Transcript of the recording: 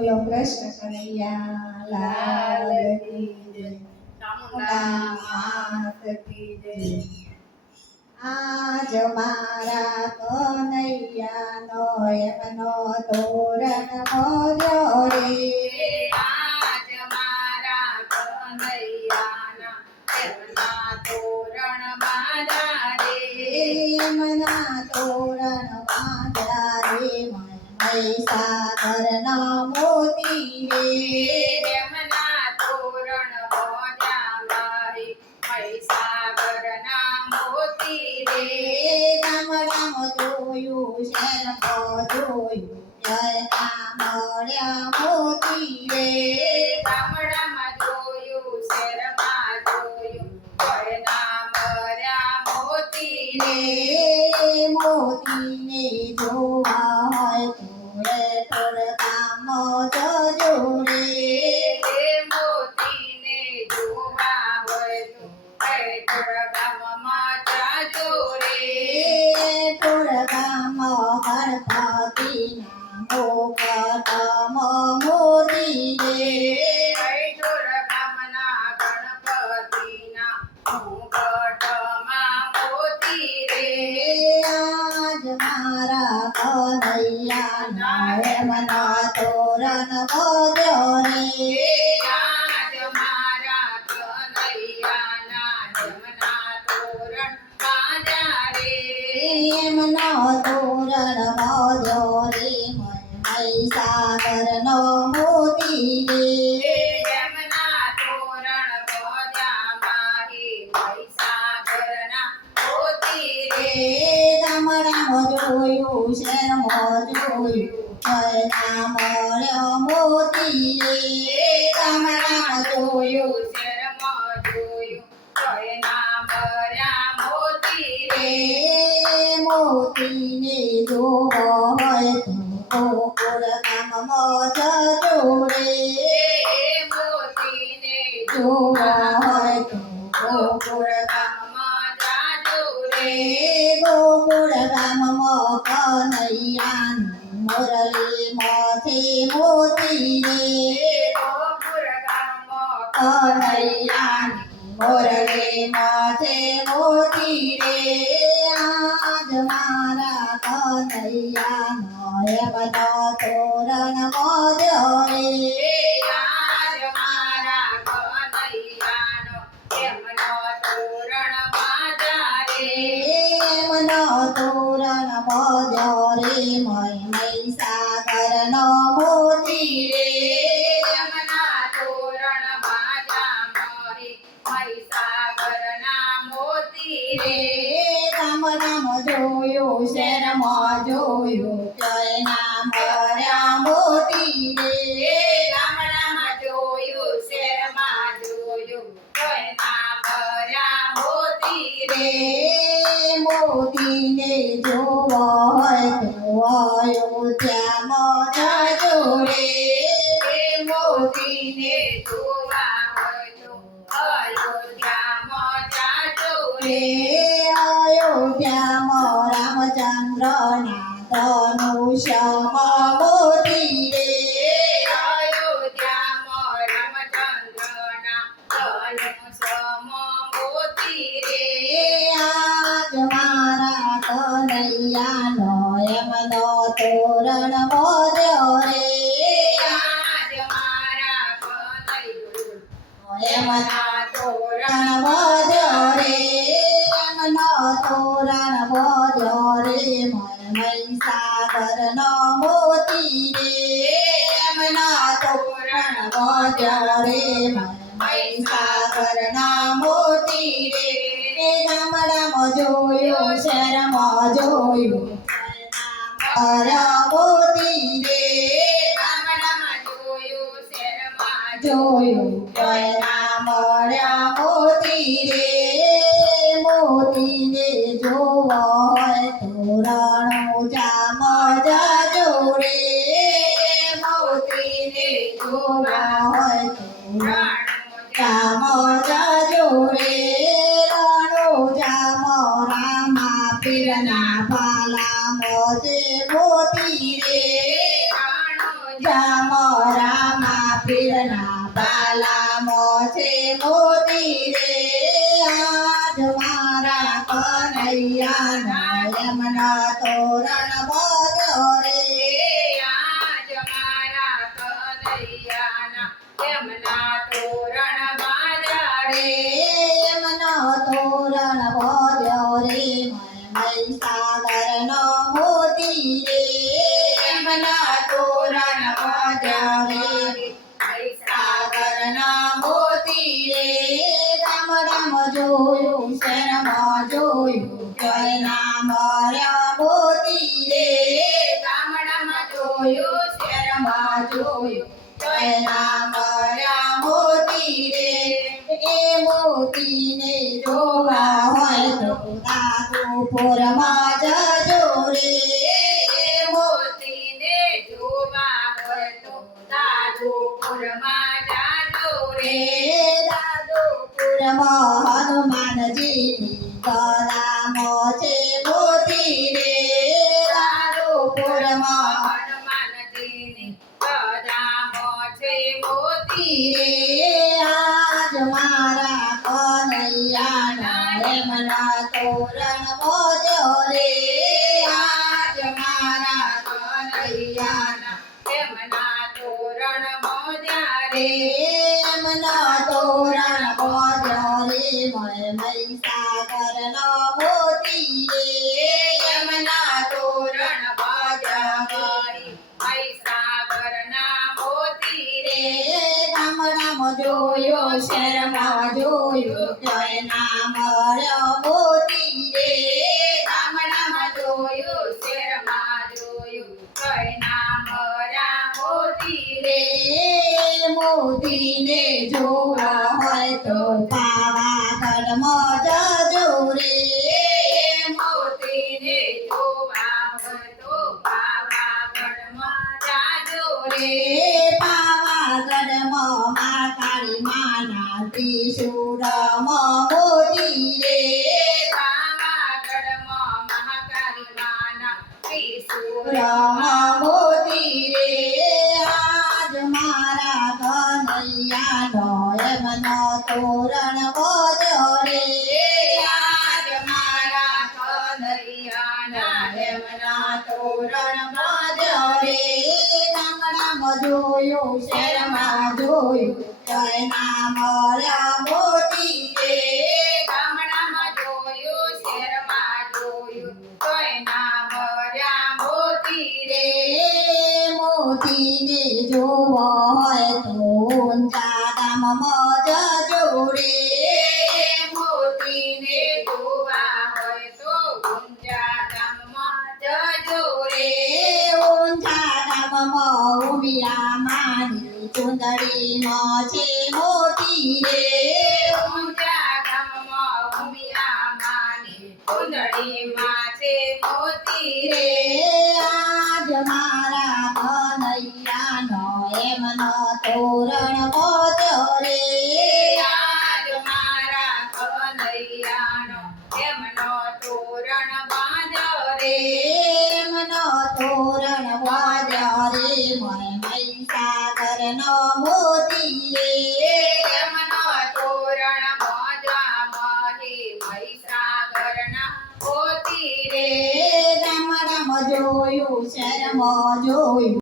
બોલો કૃષ્ણ કનૈયા લાલ કી જય, ચામુંડા માત કી જય। આજ મારા કનૈયાનો એમનો તોરણ ભર્યો રે, આજ મારા કનૈયાના એમના તોરણ બાંધ્યા રે, એમના તોરણ બાંધ્યા રે, મહીસાગરના મોતી રે, એમના તોરણ બાંધ્યા મારી મહીસાગરના મોતી રે, ગામડામાં જોયું શહેરમાં જોયું જયના મળ્યા મોતી રે, ગામડામાં જોયું શહેરમાં જોયું કોઈના મર્યા મોતી રે, મોતીને જોવા હોય તો ગામ જજો રે, એ મોતીને જોવા હોય તો પેટોળ ગામમાં જાજો રે, ગામ ગણપતિના મોકટમ મોતી રે, પેટોળ ગામના ગણપતિના મુકટમાં મોતી રે, આજ મારા કનૈયાના એમના તોરણ ભર્યો રે, આજ મારા કનૈયાના જમના તોરણ બાંધ્યા રે, એમનો તોરણ ભર્યો રે, મહીસાગરનો મોતી રે, જમના તોરણ બાંધ્યા માહી મહીસાગરના મોતી રે, ગામડામાં જોયું શહેરમાં જોયું જયના મળ્યો મોતી રે, ગામડામાં જોયું શહેરમાં જોયું કોઈના મર્યા મોતી રે, મોતીને જોવો હોય તો ગોકુળ ગામમાં જજો રે, મોતીને જોવા હોય તો ગોકુળ ગામમાં જાજો રે, ગોકુળ ગામમાં કનૈયાની મુરલી માંથી મોતી રે, ગોકુળ ગામમાં કનૈયાની મુરલી માંથી મોતી રે, આજ મારા કનૈયાનો એમનો તોરણ બાંધ્યો રે, આજ મારા કનૈયાનો એમનો તોરણ બાંધ્યા રે, એમનો તોરણ બાંધ્યો રે, મહીસાગરનો મોતી રે, એમના તોરણ બાંધ્યા મારી મહીસાગરના મોતી રે, ગામડામાં જોયું શહેરમાં જોયું જયના મળ્યા મોતી રે, ગામડામાં જોયું શહેરમાં જોયું કોઈના મર્યા મોતી રે, મોતીને જોવો હોય તો અયોધ્યામાં જજો રે, મોતીને જોવા હોય તો અયોધ્યામાં જાજો રે, અયોધ્યામાં રામચંદ્રના ધનુષ્યમાં મોતી રે, અયોધ્યામાં રામચંદ્રના ધનુષમાં મોતી રે, આજ મારા કનૈયાનો એમનો તોરણ બાંધ્યો રે, આજ મારા કનૈયાનો એમના તોરણ બાંધ્યો રે, એમનો તોરણ બાંધ્યો રે, મહીસાગરનો મોતી રે, એમના તોરણ બાંધ્યો રે, મહીસાગરના મોતી રે, ગામડામાં જોયું શહેરમાં જોયું મારા મોતી રે, ગામડામાં જોયું શહેરમાં જોયું કયના મળ્યા મોતી રે, મોતીને જોવો હોય તો રણુજામ જજો રે, મોતીને જોવા હોય તો રામ જજો રે, રણુજામ રામા પીરના ભાલા મોજે મોતી રે, જામ પીરના બાલામાં છે મોતી રે આજ મારા કનૈયાના એમના તોરણ બોલ્યો રે આજ મારા કનૈયાના એમના તોરણ બાંધ્યા રે રે. એમનો તોરણ બોલ્યો રે મહીસાગરનો મોતી રે એમના તોરણ બોલ્યો રે સાગરના મોતી રે ગામડામાં જોયું શહેરમાં જોયું જયના મર્યા મોતી રે ગામડામાં જોયું શહેરમાં જોયું જયના મર્યા મોતી રે એ મોતીને જોવા હોય તો દાદુપુરમાં જજો રે એ મોતીને જોવા હોય તો દાદુપુરમાં જાજો રે રે. દાદુપુરમાં હનુમાનજીની ગદામાં છે મોતી રે દાદુપુરમાં હનુમાનજીની ગદામાં છે મોતી રે આજ મારા કનૈયાના એમના તોરણ બોલ્યો રે આજ મારા કનૈયાના એમના તોરણ મોદ્યા રે રે. એમના તોરણ બોલ્યો રે મહીસાગરનો મોતી રે એમના તોરણ બોલ્યો રે મહીસાગરના મોતી રે રે. ગામડામાં જોયો શહેરમાં જોયું જયના મળ્યો મોતી રે ગામડામાં જોયું શેરમાં જોયું કઈના મરા મોતી રે રે. મોતીને જોવા હોય તો પાવાગઢમાં જજો રે મોતીને જોવા હોય તો પાવાગઢમાં જાજો રે. રે પાવાગઢમાં મા કાળી માના ત્રિશૂળમાં મોતી રે પાવાગઢમાં મહાકાળી માના ત્રિશૂળ રામા મોતી રે આજ મારા કનૈયાનો એમનો તોરણ બોલ્યો રે આજ મારા કનૈયાના એમના તોરણ બોલ્યો રે ગામડામાં જોયું શહેરમાં જોયું જયના મળ્યા મોતી રે ગામડામાં જોયું શહેરમાં જોયું કોઈના મર્યા મોતી રે. મોતીને જોવો હોય તો ઊંચા ગામમાં જજો રે મોતીને જોવા હોય તો ઊંચા ગામમાં જજો રે. ઊંચા ગામમાં ઉમિયા માની ચુંદડીમાં છે મોતી રે ઊંચા ગામમાં ઉમિયા માની કુંડળીમાં છે મોતી રે રે. આજ મારા કનૈયાનો એમનો તોરણ બોલ્યો રે આજ મારા કનૈયાનો એમનો તોરણ બાંધ્યો રે. એમનો તોરણ બોલ્યો રે મહીસાગરનો મોતી